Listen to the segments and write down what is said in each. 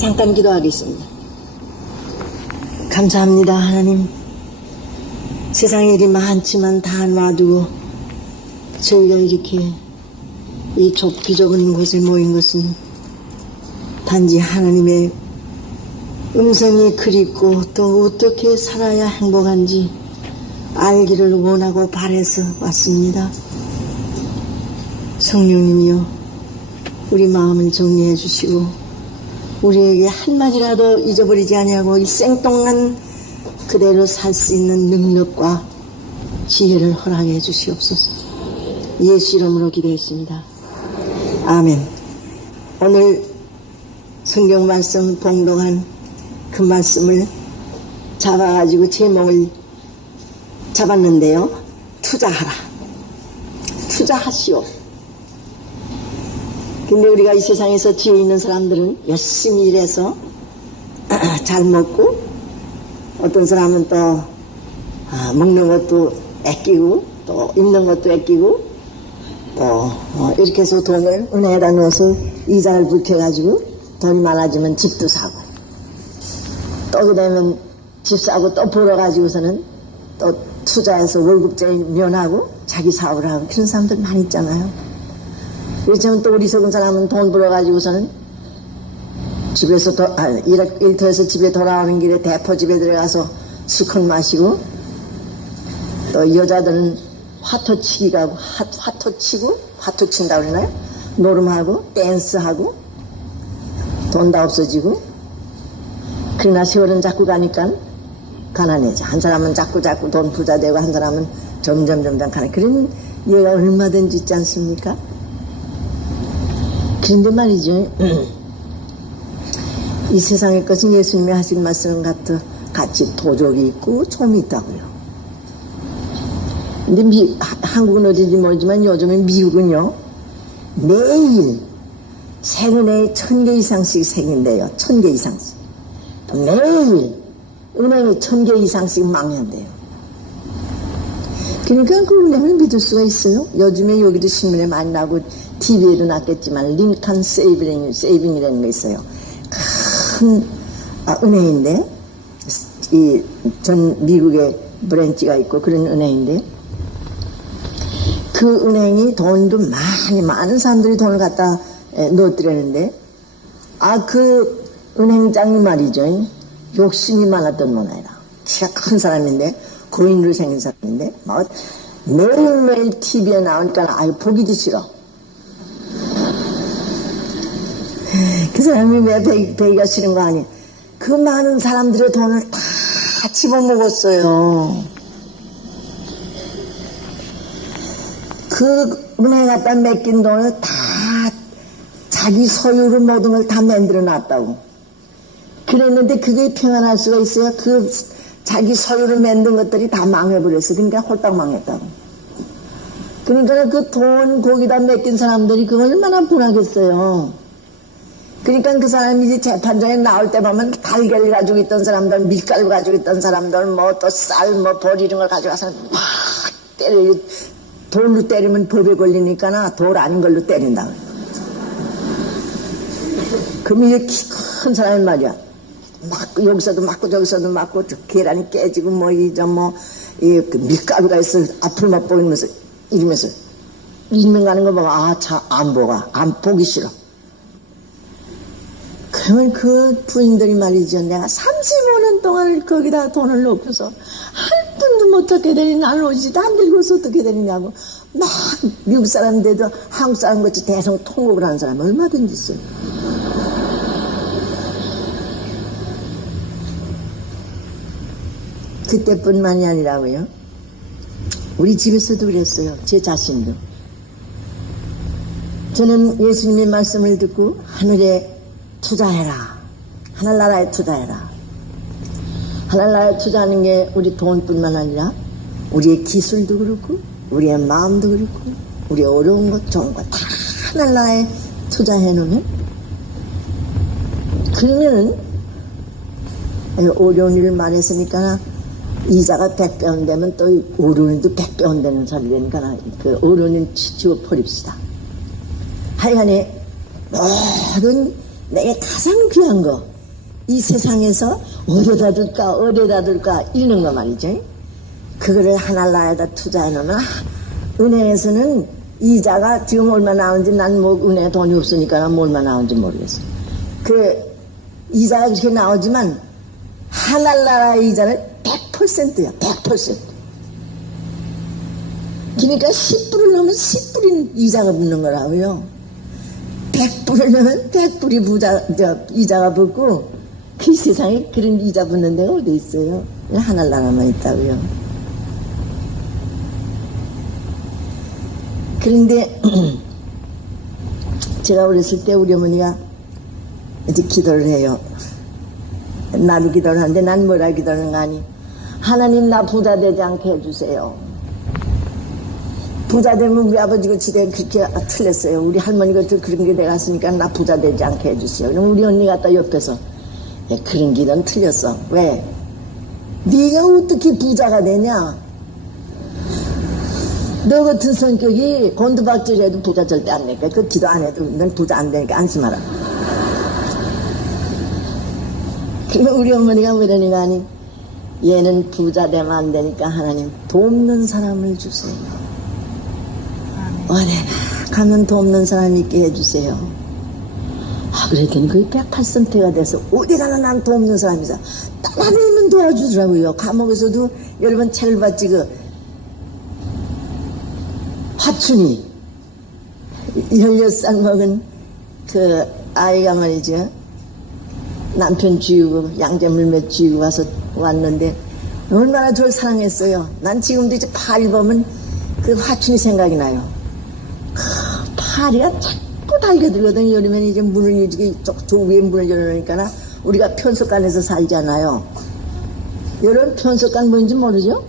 잠깐 기도하겠습니다. 감사합니다, 하나님. 세상에 일이 많지만 다 놔두고 저희가 이렇게 이 좁기 좁은 곳에 모인 것은 단지 하나님의 음성이 그립고 또 어떻게 살아야 행복한지 알기를 원하고 바래서 왔습니다. 성령님이요, 우리 마음을 정리해 주시고 우리에게 한마디라도 잊어버리지 아니하고 이 생동한 그대로 살 수 있는 능력과 지혜를 허락해 주시옵소서. 예수 이름으로 기도했습니다. 아멘. 오늘 성경 말씀 봉독한 그 말씀을 잡아가지고 제목을 잡았는데요. 투자하라. 투자하시오. 근데 우리가 이 세상에서 뒤에 있는 사람들은 열심히 일해서 잘 먹고 어떤 사람은 또 아, 먹는 것도 아끼고 또 입는 것도 아끼고 또 어, 이렇게 해서 돈을 은행에다 넣어서 이자를 불켜가지고 돈이 많아지면 집도 사고 또 그다음에 집 사고 또 벌어가지고서는 또 투자해서 월급쟁이 면하고 자기 사업을 하고 그런 사람들 많이 있잖아요. 그렇지만 또 어리석은 사람은 돈 벌어가지고서는 집에서 도, 아, 일, 일터에서 집에 돌아오는 길에 대포 집에 들어가서 실컷 마시고 또 여자들은 화토 치기 가고 화, 화토 치고 화토 친다 그러나요? 노름하고 댄스하고 돈 다 없어지고 그러나 세월은 자꾸 가니까 가난해져 한 사람은 자꾸 자꾸 돈 부자 되고 한 사람은 점점 점점 가난 그런 예가 얼마든지 있지 않습니까? 그런데 말이죠. 이 세상의 것은 예수님이 하신 말씀 같은 같이 도적이 있고 좀이 있다고요. 근데 미, 한국은 어딘지 모르지만 요즘에 미국은요 매일 세금에 천 개 이상씩 생긴대요. 천 개 이상씩. 매일 은행에 천 개 이상씩 망한대요. 그러니까 그 은행을 믿을 수가 있어요. 요즘에 여기도 신문에 많이 나고 TV에도 났겠지만 링컨 세이빙, 세이빙이라는 거 있어요. 큰 아, 은행인데 이 전 미국의 브랜치가 있고 그런 은행인데 그 은행이 돈도 많이 많은 사람들이 돈을 갖다 넣었더라는데 아 그 은행장이 말이죠. 욕심이 많았던 모나이라. 키가 큰 사람인데 고인으로 생긴 사람인데 막 매일매일 TV에 나오니까 아유 보기도 싫어 그 사람이 왜 배기, 배기가 싫은 거 아니야 그 많은 사람들의 돈을 다 집어먹었어요 그 은행에 갖다 맡긴 돈을 다 자기 소유로 모든 걸 다 만들어 놨다고. 그랬는데 그게 평안할 수가 있어요? 그 자기 소유로 만든 것들이 다 망해버렸어. 그러니까 홀딱 망했다고. 그러니까 그 돈 거기다 맡긴 사람들이 그 얼마나 분하겠어요. 그러니까 그 사람이 이제 재판장에 나올 때 보면 달걀 가지고 있던 사람들, 밀가루 가지고 있던 사람들, 뭐 또 쌀, 뭐 벌 이런 걸 가져가서 막 때려, 돌로 때리면 법에 걸리니까 돌 아닌 걸로 때린다. 그럼 이게 키큰 사람이 말이야. 맞고 여기서도 맞고 저기서도 맞고 계란이 깨지고 뭐 이 저 뭐이 그 밀가루가 있어 앞을 막 보이면서 이러면서 일명 가는 거 보고 아차안 보가 안 보기 싫어. 그러면 그 부인들이 말이죠. 내가 35년 동안 거기다 돈을 넣고서 한 푼도 못 얻게 되니 나는 오지도 안 들고서 어떻게 되느냐고 막 미국 사람인데도 한국 사람 같이 대성 통곡을 하는 사람이 얼마든지 있어요. 그때뿐만이 아니라고요. 우리 집에서도 그랬어요. 제 자신도. 저는 예수님의 말씀을 듣고 하늘에 투자해라. 하늘나라에 투자해라. 하늘나라에 투자하는 게 우리 돈뿐만 아니라 우리의 기술도 그렇고 우리의 마음도 그렇고 우리 어려운 것 좋은 것 다 하늘나라에 투자해 놓으면 그러면은 어려운 일을 말했으니까 이자가 100배원 되면 또 어른이도 100배원 되는 되니까 그 어른은 지워버립시다. 하여간에 모든 내게 가장 귀한 거 이 세상에서 어디다 둘까 어디다 둘까 이러는 거 말이죠. 그거를 하나라에다 투자해놓으면 은행에서는 이자가 지금 얼마 나오는지 난 뭐 은행에 돈이 없으니까 뭐 얼마 나오는지 모르겠어. 그 이자가 그렇게 나오지만 하늘나라 이자는 100%야 100%. 그러니까 10불을 넣으면 10불인 이자가 붙는 거라고요. 100불을 넣으면 100불이 부자, 저, 이자가 붙고 그 세상에 그런 이자 붙는 데가 어디 있어요? 하늘나라만 있다고요. 그런데 제가 어렸을 때 우리 어머니가 이제 기도를 해요. 나도 기도를 하는데 난 뭐라 기도하는가 하니 하나님 나 부자 되지 않게 해주세요. 부자 되면 우리 아버지가 지대 그렇게 틀렸어요. 우리 할머니가 또 그런 게 돼갔으니까 나 부자 되지 않게 해주세요. 그럼 우리 언니가 또 옆에서 야, 그런 기도는 틀렸어. 왜? 네가 어떻게 부자가 되냐? 너 같은 성격이 곤두박질해도 부자 절대 안 되니까 그 기도 안 해도 넌 부자 안 되니까 안심하라. 그러면 우리 어머니가 뭐라니까 하니 얘는 부자 되면 안 되니까 하나님 돕는 사람을 주세요. 어디나 가면 돕는 사람 있게 해주세요. 아, 그랬더니 그게 108선태가 돼서 어디 가나 난 돕는 사람이다. 따라다니면 도와주더라고요. 감옥에서도 여러분 책을 봤지 그 화춘이 16살 먹은 그 아이가 말이죠. 남편 쥐우고 양재물매 쥐우고 와서 왔는데 얼마나 저를 사랑했어요. 난 지금도 이제 파리 보면 그 화춘이 생각이 나요. 크, 파리가 자꾸 달겨들거든요. 여름에는 이제 문을 이렇게 저, 저 위에 문을 열어놓으니까 우리가 편속간에서 살잖아요. 여러분 편속간 뭔지 모르죠?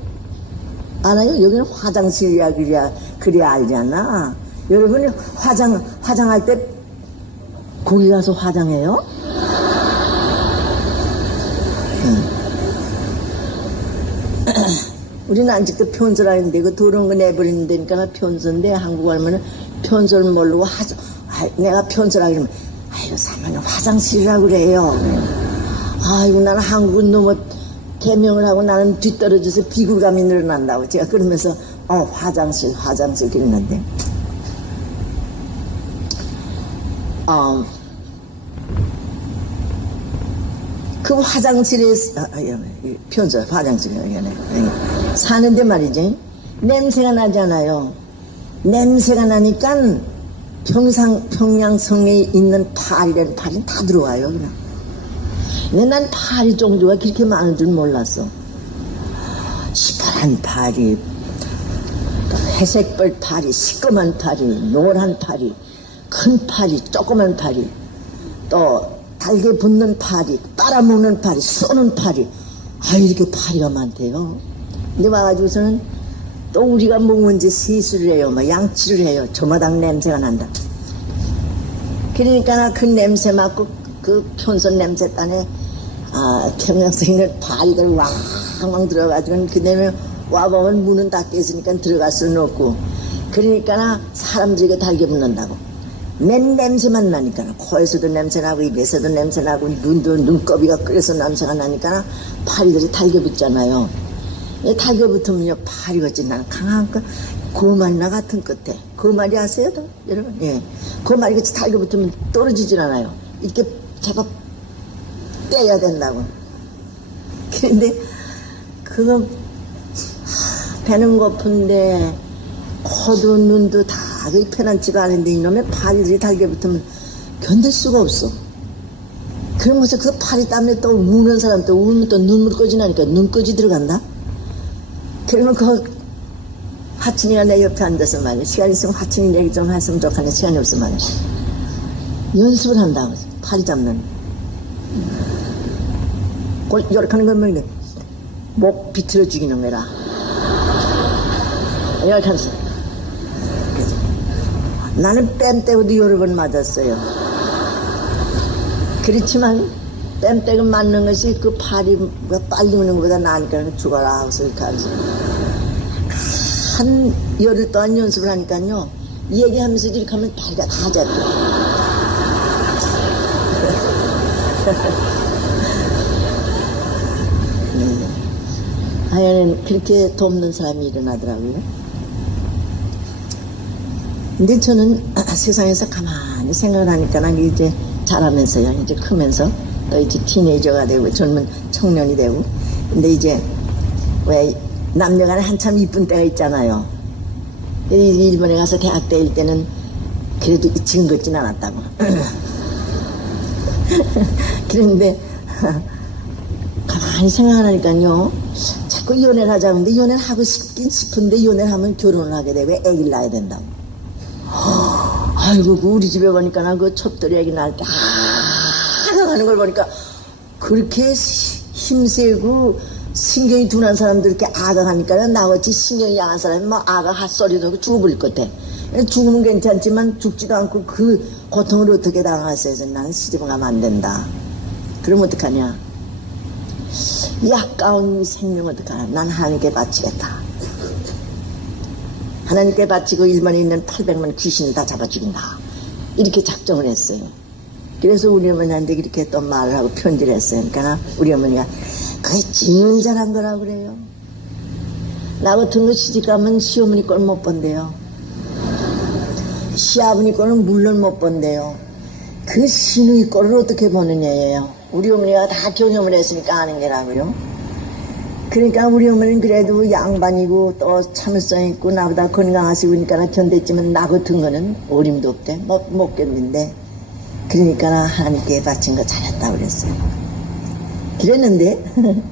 알아요? 여기는 화장실이야, 그래야, 그래야 알잖아. 여러분이 화장, 화장할 때 거기 가서 화장해요? 우리는 아직도 편서라는데 그 더러운 거 내버리는 데니까 편서인데 한국 가면은 편서를 모르고 화, 아, 내가 편서라 그러면 아이고 사모님 화장실이라 그래요. 아이고 나는 한국은 너무 개명을 하고 나는 뒤떨어져서 비굴감이 늘어난다고 제가 그러면서 어 화장실 화장실 그랬는데 어, 그 화장실에 아, 아, 예, 예, 편서 화장실에 예, 사는데 말이지 냄새가 나잖아요. 냄새가 나니까 평상 평양성에 있는 파리라는 파리는 다 들어와요 그냥. 근데 난 파리 종류가 그렇게 많은 줄 몰랐어. 시퍼란 파리, 또 회색벌 파리, 시꺼먼 파리, 노란 파리, 큰 파리, 조그만 파리, 또 달게 붙는 파리, 빨아먹는 파리, 쏘는 파리. 아, 이렇게 파리가 많대요. 근데 와가지고서는 또 우리가 먹은지 세수를 해요. 막 양치를 해요. 저마당 냄새가 난다. 그러니까 그 냄새 맡고 그 편선 냄새 딴에 아, 평양성에는 파리들 왕왕 들어가지고 그 다음에 와보면 문은 닫혀 있으니까 들어갈 수는 없고 그러니까 사람들에게 달게 붙는다고 맨 냄새만 나니까 코에서도 냄새 나고 입에서도 냄새 나고 눈도 눈꺼비가 끓여서 냄새가 나니까 파리들이 달게 붙잖아요 이 달게 붙으면요 파리같이 나는 강한 거 고말나 같은 끝에 고말이 아세요? 또? 여러분 예 고말이 같이 달게 붙으면 떨어지질 않아요 이렇게 잡아 빼야 된다고 그런데 그거 하, 배는 고픈데 코도 눈도 다 편안치가 않은데 이놈의 파리들이 달게 붙으면 견딜 수가 없어. 그러면서 그 파리 땀에 또 우는 사람 또 울면 또 눈물 꺼지 나니까 눈 꺼지 들어간다? 그러면 그 하춘이가 내 옆에 앉아서 말이야. 시간 있으면 하춘이 얘기 좀 했으면 좋겠는데 시간이 없으면 말이야. 연습을 한다고. 파리 잡는. 꼴, 이렇게 하는 건 뭐냐. 목 비틀어 죽이는 거라. 이렇게 하면서. 나는 뺨 때고도 여러 번 맞았어요. 그렇지만 뺨때기 맞는 것이 그 팔이 뭐 빨리는 것보다 나니까 죽어라 하고서 이렇게 하지. 한 열흘 동안 연습을 하니까요. 얘기하면서 이렇게 하면 다리가 다 잡혀. 네. 음. 하여간 그렇게 돕는 사람이 일어나더라고요. 근데 저는 세상에서 가만히 생각을 하니까 난 이제 자라면서요. 이제 크면서. 또 이제 티네이저가 되고 젊은 청년이 되고. 근데 이제 왜 남녀간에 한참 이쁜 때가 있잖아요. 이 일본에 가서 대학 다닐 때는 그래도 지금 같진 않았다고. 그런데 가만히 생각하니까요. 자꾸 이혼을 하자는데 이혼을 하고 싶긴 싶은데 이혼을 하면 결혼을 하게 되고 애기를 낳아야 된다고. 아이고 그 우리 집에 보니까 나그 첩들이 애기 낳을 때 아가 하는 걸 보니까 그렇게 시- 힘세고 신경이 둔한 사람들 이렇게 아가 하니까 나같이 신경이 양한 사람이 막 아가 핫소리도 하고 죽어버릴 것 같아. 죽으면 괜찮지만 죽지도 않고 그 고통을 어떻게. 그래서 나는 시집을 가면 안 된다. 그럼 어떡하냐. 이 아까운 생명 어떡하나. 난 하나님께 바치겠다. 하나님께 바치고 일본에 있는 800만 귀신을 다 잡아 죽인다. 이렇게 작정을 했어요. 그래서 우리 어머니한테 이렇게 또 말을 하고 편지를 했어요. 그러니까 우리 어머니가 그게 제일 잘한 거라고 그래요. 나 같은 거 시집 가면 시어머니 걸못 본대요. 시아버니 거는 물론 못 본대요. 그 시누이 거를 어떻게 보느냐예요. 우리 어머니가 다 경험을 했으니까 아는 게라고요. 그러니까 우리 어머니는 그래도 양반이고 또 참을성 있고 나보다 건강하시고 그러니까 견뎠지만 나 같은 거는 어림도 없대. 못, 못 견딘데. 그러니까 하나님께 바친 거 잘했다 그랬어요. 그랬는데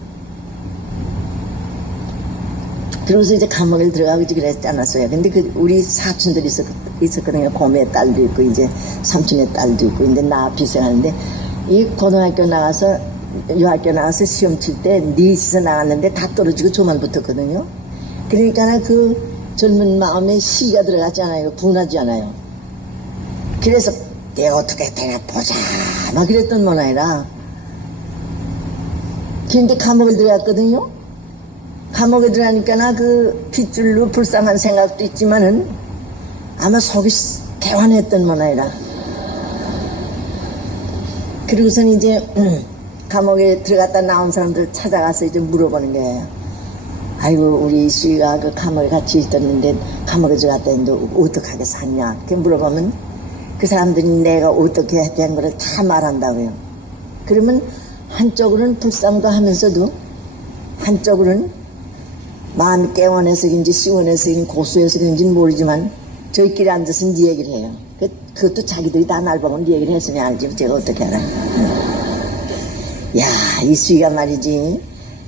그러고서 이제 감옥에 들어가고 그랬지 않았어요. 근데 그 우리 사촌들이 있었, 있었거든요. 고매의 딸도 있고 이제 삼촌의 딸도 있고 근데 나 비생하는데 이 고등학교 나가서 유학교 나가서 시험 칠때 넷이서 나갔는데 다 떨어지고 저만 붙었거든요. 그러니까 그 젊은 마음에 시가 들어가지 않아요. 분하지 않아요. 그래서 내가 어떻게 되나 보자 막 그랬던 모양이라 근데 감옥에 들어갔거든요. 감옥에 들어가니까 나그 핏줄로 불쌍한 생각도 있지만은 아마 속이 개환했던 모양이라 그리고선 이제 음, 감옥에 들어갔다 나온 사람들 찾아가서 이제 물어보는 거예요. 아이고 우리 이수희가 그 감옥에 같이 있었는데 감옥에 들어갔다 했는데 어떻게 샀냐 이렇게 물어보면 그 사람들이 내가 어떻게 된 거를 다 말한다고요. 그러면 한쪽으로는 불쌍도 하면서도 한쪽으로는 마음이 깨원해서인지 시원해서인지 고수해서인지는 모르지만 저희끼리 앉아서 네 얘기를 해요. 그, 그것도 자기들이 다 날 보고 네 얘기를 했으니 알지 제가 어떻게 알아. 야, 이수희가 말이지.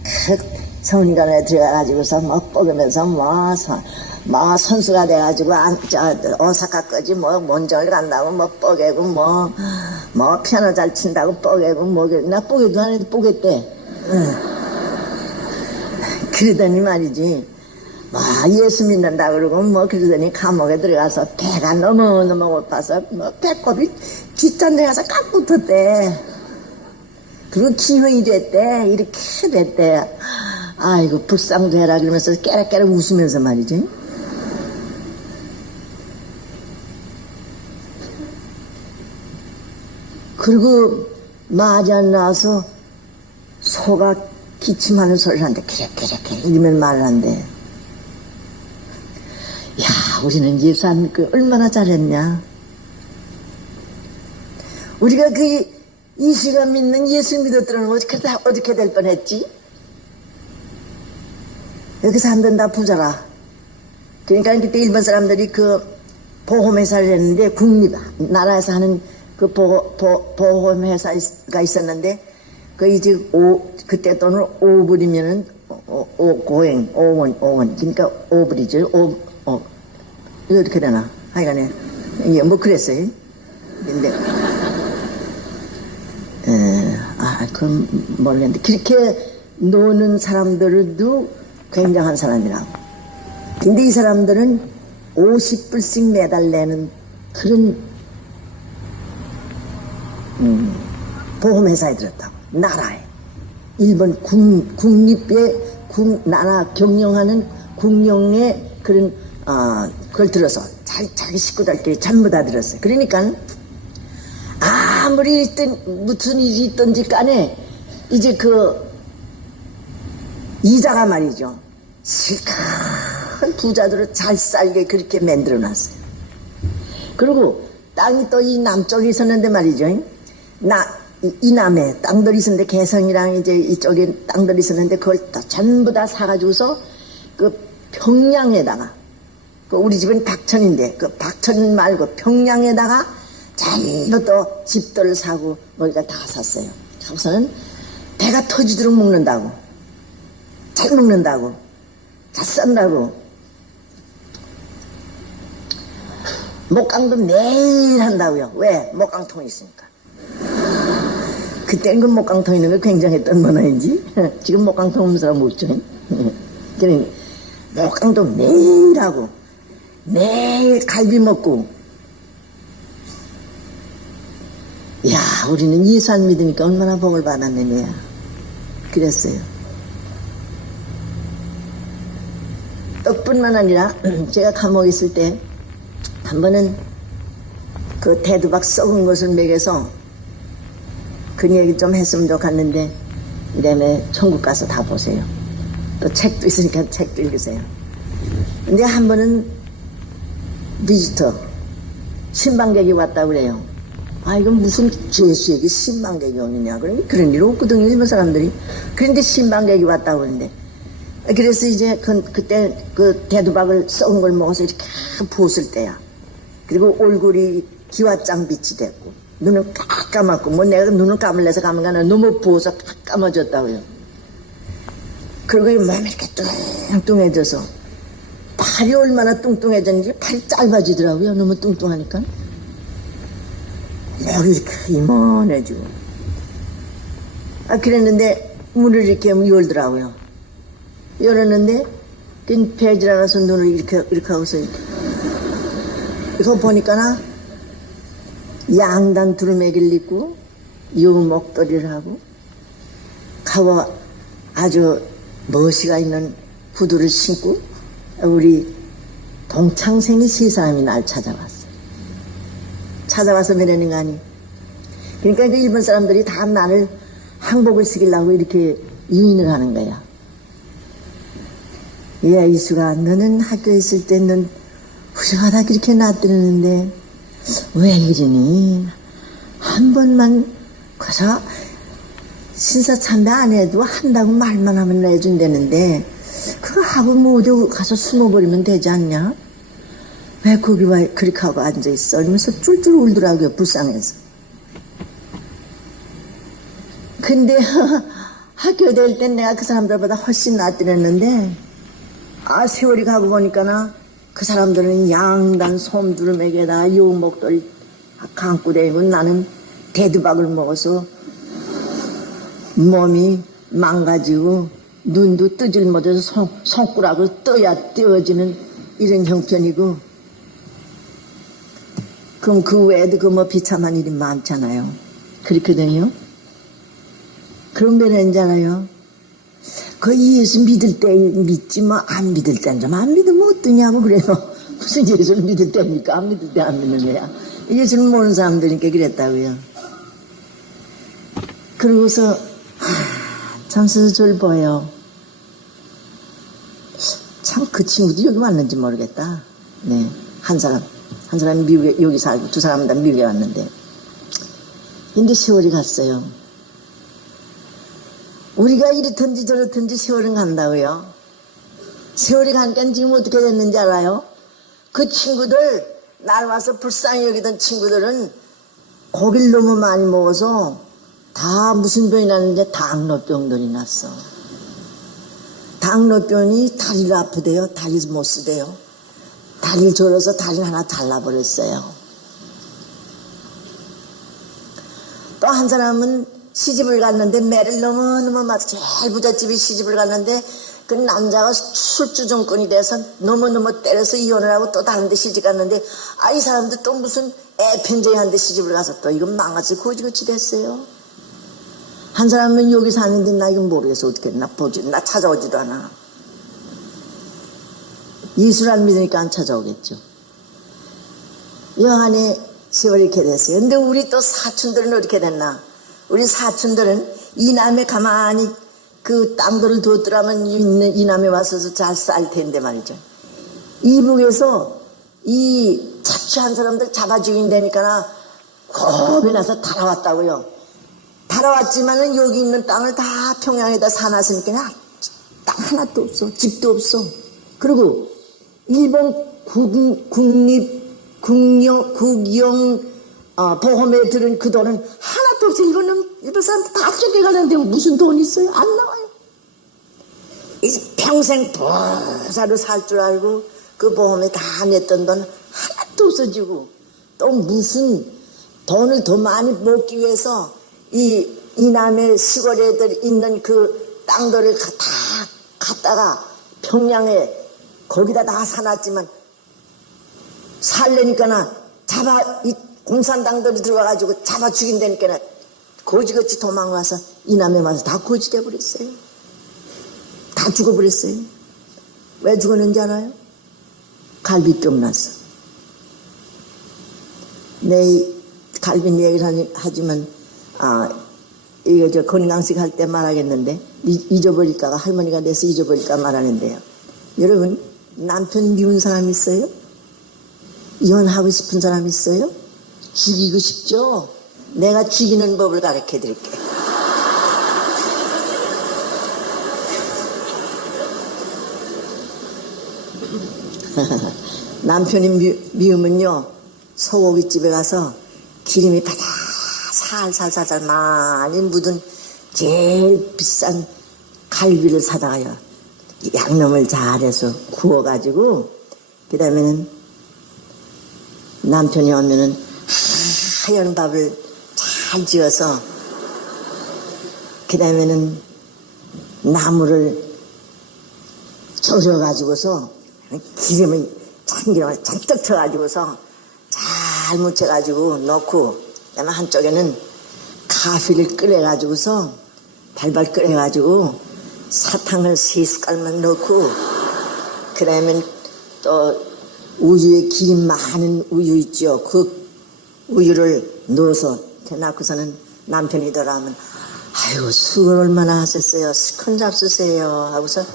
그 성리관에 들어가가지고서 뭐 뻐기면서 뭐, 선, 뭐 선수가 돼가지고 안, 저, 오사카까지 뭐 먼저를 간다고 뭐 뻐개고 뭐, 뭐 피아노 잘 친다고 뻐개고 뭐, 나 뻐개도 안 해도 뻐겠대. 응. 그러더니 말이지. 뭐 예수 믿는다 그러고 뭐 그러더니 감옥에 들어가서 배가 너무너무 고파서 뭐 배꼽이 뒷잔대 가서 깍 붙었대. 그리고 기회이 됐대. 이렇게 됐대. 아이고 불쌍도 해라 그러면서 깨락깨락 웃으면서 말이지. 그리고 맞이 안 나와서 소가 기침하는 소리를 하는데 키렉키렉키렉 이러면 말을 한대. 야 우리는 예수 안 믿고 얼마나 잘했냐. 우리가 그 이 시간 믿는 예수 믿었더라면 어떻게, 다- 어떻게 될 뻔했지? 여기서 안 된다 부자라. 그러니까 그때 일본 사람들이 그 보험회사를 했는데 국립 나라에서 하는 그 보호, 보, 보험회사가 있었는데 그 이제 오 그때 돈을 5불이면은 오, 오, 고행 5원 5원 그러니까 5불이죠. 5 어, 이거 어떻게 되나? 하여간에 이게 뭐 그랬어요. 근데 에, 아, 그건 모르겠는데 그렇게 노는 사람들도 굉장한 사람이라고. 근데 이 사람들은 50불씩 매달 내는 그런 음, 보험회사에 들었다고. 나라에. 일본 국, 국립의 국, 나라 경영하는 국영의 그런, 어, 그걸 들어서 자, 자기 식구들끼리 전부 다 들었어요. 그러니까 아무리 있든 무슨 일이 있든지 간에 이제 그 이자가 말이죠. 실컷 부자들을 잘 살게 그렇게 만들어 놨어요. 그리고 땅이 또 이 남쪽에 있었는데 말이죠. 나, 이, 이 남에 땅들이 있었는데 개성이랑 이제 이쪽에 땅들이 있었는데 그걸 다 전부 다 사가지고서 그 평양에다가 그 우리 집은 박천인데 그 박천 말고 평양에다가 전부 또 집들을 사고 뭐니까 다 샀어요. 거기서는 배가 터지도록 먹는다고 잘 먹는다고 잘 산다고 목강도 매일 한다고요. 왜? 목강통이 있으니까. 그때는 그 목강통 있는 거 굉장했던 문화인지 지금 목강통 없는 사람 없죠. 그러니 목강도 매일 하고 매일 갈비 먹고 야 우리는 안 믿으니까 얼마나 복을 받았느냐 그랬어요. 떡뿐만 아니라 제가 감옥에 있을 때 한 번은 그 대두박 썩은 것을 먹여서 그 얘기 좀 했으면 좋겠는데 이래매 천국 가서 다 보세요. 또 책도 있으니까 책도 읽으세요. 근데 한 번은 비지터 신방객이 왔다 그래요. 아 이건 무슨 죄수에게 신방객이 오느냐 그러니 그런 일 없거든요 일본 사람들이. 그런데 신방객이 왔다 그러는데 그래서 이제 그, 그때 그 대두박을 썩은 걸 먹어서 이렇게 부었을 때야. 그리고 얼굴이 기와장 빛이 됐고 눈은 까까맣고 뭐 내가 눈을 감을래서 감은 게 아니라 너무 부어서 까까워졌다고요. 그리고 이 몸이 이렇게 뚱뚱해져서 팔이 얼마나 뚱뚱해졌는지 팔이 짧아지더라고요. 너무 뚱뚱하니까. 목이 이렇게 이만해지고. 아, 그랬는데 문을 이렇게 열더라고요. 열었는데 그 배지라가서 눈을 이렇게 이렇게 하고서 이렇게 이거 보니까나 양단 두루매기를 입고 요목도리를 하고 가와 아주 멋이가 있는 구두를 신고 우리 동창생이 세 사람이 날 찾아왔어. 찾아와서 아니. 그러니까 그 일본 사람들이 다 나를 항복을 시키려고 이렇게 유인을 하는 거야. 야, 이수가, 너는 학교에 있을 때는 훌륭하다 그렇게 놔두는데, 왜 이러니? 한 번만, 가서, 신사참배 안 해도 한다고 말만 하면 내준다는데, 그거 하고 뭐 어디 가서 숨어버리면 되지 않냐? 왜 거기 와 그렇게 하고 앉아있어? 이러면서 쫄쫄 울더라고요, 불쌍해서. 근데 학교 다닐 땐 내가 그 사람들보다 훨씬 낫더랬는데, 아, 세월이 가고 보니까 나 그 사람들은 양단 솜두름에게다 요목돌 감고 다니고 나는 대두박을 먹어서 몸이 망가지고 눈도 뜨질 못해서 손, 손가락을 떠야 떼어지는 이런 형편이고 그럼 그 외에도 그 뭐 비참한 일이 많잖아요. 그렇거든요. 그런 면은잖아요. 그 예수 믿을 때 믿지 뭐 안 믿을 땐좀안 믿으면 어떠냐고 그래요. 무슨 예수를 믿을 때입니까? 안 믿을 때 안 믿는 거야. 예수를 모르는 사람들이니까 그랬다고요. 그러고서 참 슬퍼요. 참그 친구도 여기 왔는지 모르겠다. 네, 한 사람, 한 사람이 미국에 여기 살고 두 사람은 다 미국에 왔는데. 근데 세월이 갔어요. 우리가 이렇든지 저렇든지 세월은 간다고요. 세월이 가니까 지금 어떻게 됐는지 알아요? 그 친구들, 날 와서 불쌍히 여기던 친구들은 고기를 너무 많이 먹어서 다 무슨 병이 났는지 당뇨병들이 났어. 당뇨병이 다리를 아프대요. 다리 못 쓰대요. 다리 졸어서 다리 하나 잘라버렸어요. 또 한 사람은 시집을 갔는데 매를 너무너무 맞 제일 부잣집이 시집을 갔는데 그 남자가 술주정권이 돼서 너무너무 때려서 이혼을 하고 또 다른 데 시집 갔는데 아 이 사람도 또 무슨 애편제이 한데 시집을 가서 또 이건 망가지 고지고치 됐어요. 한 사람은 여기 사는데 나 이건 모르겠어 어떻게 나 보지 나 찾아오지도 않아. 예수를 안 믿으니까 안 찾아오겠죠. 영안이 세월이 이렇게 됐어요. 근데 우리 또 사촌들은 어떻게 됐나? 우리 사촌들은 이 남에 가만히 그 땅들을 뒀더라면 이남에 와서도 잘 쌀 텐데 말이죠. 이북에서 이 자취한 사람들 잡아 죽인다니까 겁이 나서 달아왔다고요. 달아왔지만은 여기 있는 땅을 다 평양에다 사놨으니까 그냥 땅 하나도 없어. 집도 없어. 그리고 일본 국, 국립, 국영, 국영, 어, 보험에 들은 그 돈은 하나 도 없어. 일본은, 일본 사람들 다 쫓겨가는데 무슨 돈 있어요? 안 나와요. 이 평생 보사로 살 줄 알고 그 보험에 다 냈던 돈 하나도 없어지고 또 무슨 돈을 더 많이 모기 위해서 이 이남의 시골에 들 있는 그 땅들을 가- 다 갖다가 평양에 거기다 다 사놨지만 살래니까나 잡아 이 공산당들이 들어가가지고 잡아 죽인다니까나 거지같이 도망가서 이남에 와서 다 거지돼 버렸어요. 다 죽어버렸어요. 왜 죽었는지 알아요? 갈비병 났어. 내 갈비 얘기를 하지만 아 이거 저 건강식 할 때 말하겠는데 이- 잊어버릴까가 할머니가 돼서 잊어버릴까 말하는데요. 여러분 남편 미운 사람 있어요? 이혼하고 싶은 사람 있어요? 죽이고 싶죠? 내가 죽이는 법을 가르쳐 드릴게. 남편이 미, 미우면요 소고기 집에 가서 기름이 바다 살살살살 많이 묻은 제일 비싼 갈비를 사다가요 양념을 잘해서 구워가지고 그 다음에는 남편이 오면은 하얀 밥을 잘 지어서 그 다음에는 나무를 졸여가지고서 기름을 참기름을 잔뜩 쳐가지고서 잘 묻혀가지고 넣고 그다음에 한쪽에는 카피를 끓여가지고서 발발 끓여가지고 사탕을 세 숟갈만 넣고 그다음에 또 우유에 기름 많은 우유 있죠. 그 우유를 넣어서 대놓고서는 남편이 더라면 아이고 수고를 얼마나 하셨어요. 큰 잡수세요. 하고서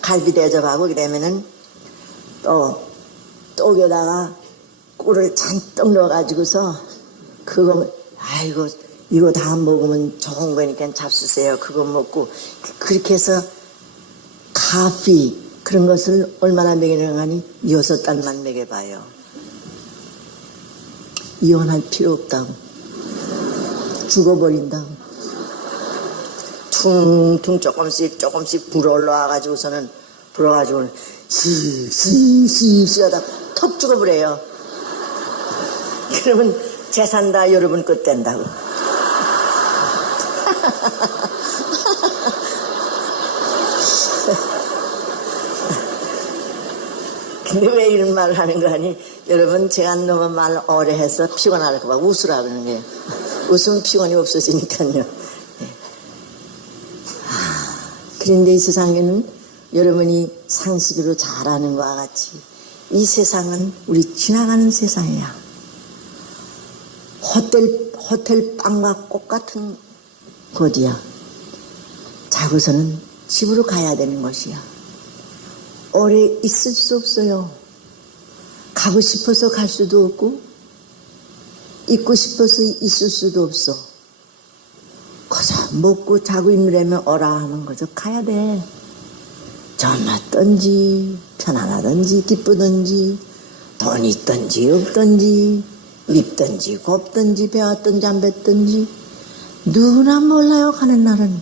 갈비 대접하고 그다음에는 또 떡에다가 꿀을 잔뜩 넣어가지고서 그거 아이고 이거 다 먹으면 좋은 거니까 잡수세요. 그거 먹고 그렇게 해서 카피 그런 것을 얼마나 먹이는 거니 여섯 달만 먹여봐요. 이혼할 필요 없다고 죽어버린다고 퉁퉁 조금씩 조금씩 불어 올라와가지고서는 불어가지고 시시시 하다 턱 죽어버려요. 그러면 재산 다 여러분 것 된다고. 근데 왜 이런 말을 하는 거 아니? 여러분 제가 너무 말 오래 해서 피곤할까 봐 웃으라 그러는 거예요. 웃으면 피곤이 없어지니까요. 그런데 이 세상에는 여러분이 상식으로 잘 아는 것과 같이 이 세상은 우리 지나가는 세상이야. 호텔, 호텔 빵과 꽃 같은 곳이야. 자고서는 집으로 가야 되는 것이야. 오래 있을 수 없어요. 가고 싶어서 갈 수도 없고, 있고 싶어서 있을 수도 없어. 거저 먹고 자고 있느라면 어라 하면 거저 가야 돼. 전났던지, 편안하던지, 기쁘던지, 돈 있던지, 없던지, 밉던지, 곱던지, 배웠던지, 안 뱉던지, 누구나 몰라요, 가는 날은.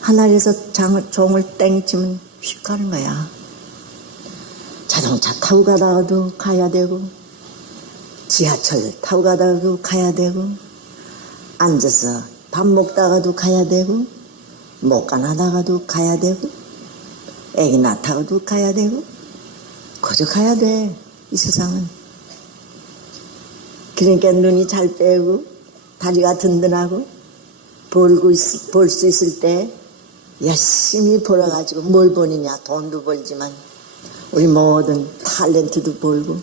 하늘에서 장, 종을 땡치면 휙 가는 거야. 자동차 타고 가다가도 가야 되고, 지하철 타고 가다가도 가야 되고, 앉아서 밥 먹다가도 가야 되고, 목간 하다가도 가야 되고, 애기 낳다가도 가야 되고, 거저 가야 돼, 이 세상은. 그러니까 눈이 잘 빼고, 다리가 든든하고, 벌고 볼 수 있을 때, 열심히 벌어가지고 뭘 버느냐, 돈도 벌지만, 우리 모든 탤런트도 벌고,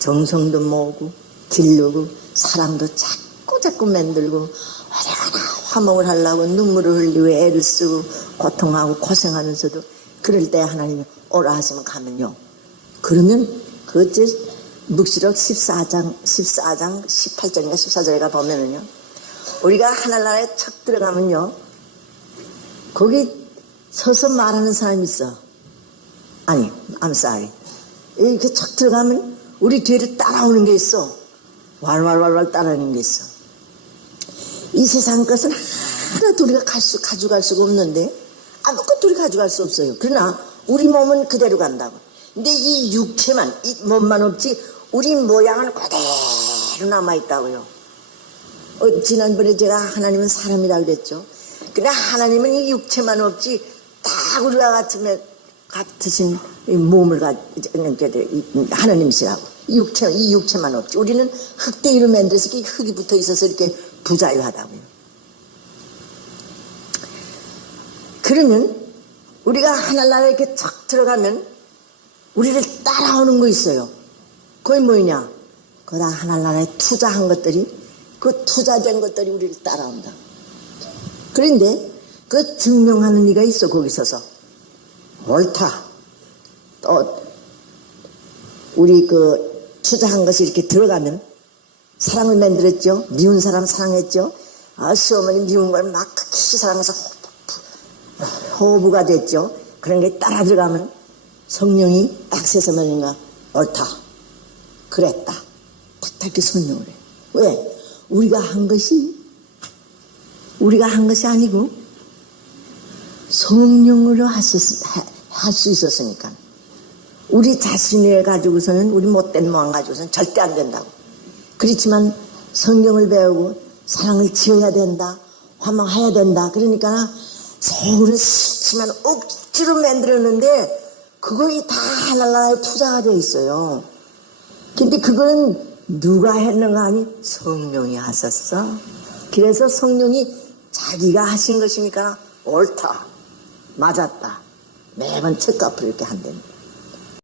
정성도 모으고, 기르고, 사람도 자꾸 자꾸 만들고, 어디가나 화목을 하려고 눈물을 흘리고 애를 쓰고 고통하고 고생하면서도 그럴 때 하나님이 오라 하시면 가면요. 그러면 그 어째 묵시록 14장 14장 18절인가 14절에 보면은요. 우리가 하늘나라에 척 들어가면요. 거기 서서 말하는 사람이 있어. 아니, sorry. 이렇게 척 들어가면 우리 뒤를 따라오는 게 있어. 왈왈왈왈 따라오는 게 있어. 이 세상 것은 하나도 우리가 갈 수, 가져갈 수가 없는데 아무것도 우리 가져갈 수 없어요. 그러나 우리 몸은 그대로 간다고. 근데 이 육체만, 이 몸만 없지 우리 모양은 그대로 남아있다고요. 어, 지난번에 제가 하나님은 사람이라고 그랬죠. 그러나 하나님은 이 육체만 없지 딱 우리와 같으면 같으신 이 몸을 가 하나님이시라고 이 육체 이 육체만 없지 우리는 흙대기로 만들어서 흙이 붙어 있어서 이렇게 부자유하다고요. 그러면 우리가 하늘나라에 이렇게 척 들어가면 우리를 따라오는 거 있어요. 그게 뭐냐? 그다 하늘나라에 투자한 것들이 그 투자된 것들이 우리를 따라온다. 그런데 그 증명하는 이가 있어 거기 서서 옳다. 또 우리 그 투자한 것이 이렇게 들어가면 사랑을 만들었죠. 미운 사람 사랑했죠. 아, 시어머니 미운 걸막 극히 사랑해서 호부, 가 됐죠. 그런 게 따라 들어가면 성령이 딱 세서 말인가 옳다. 그랬다. 부탁게 설명을 해. 왜? 우리가 한 것이 우리가 한 것이 아니고 성령으로 할 수 있었으니까. 우리 자신을 가지고서는 우리 못된 모양 가지고서는 절대 안 된다고. 그렇지만 성경을 배우고 사랑을 지어야 된다. 화망해야 된다. 그러니까 서울은 싫지만 억지로 만들었는데 그거이 다 하나하나에 투자가 돼 있어요. 근데 그건 누가 했는가 하니 성령이 하셨어. 그래서 성령이 자기가 하신 것이니까 옳다. 맞았다. 매번 첫 값을 이렇게 한답니다.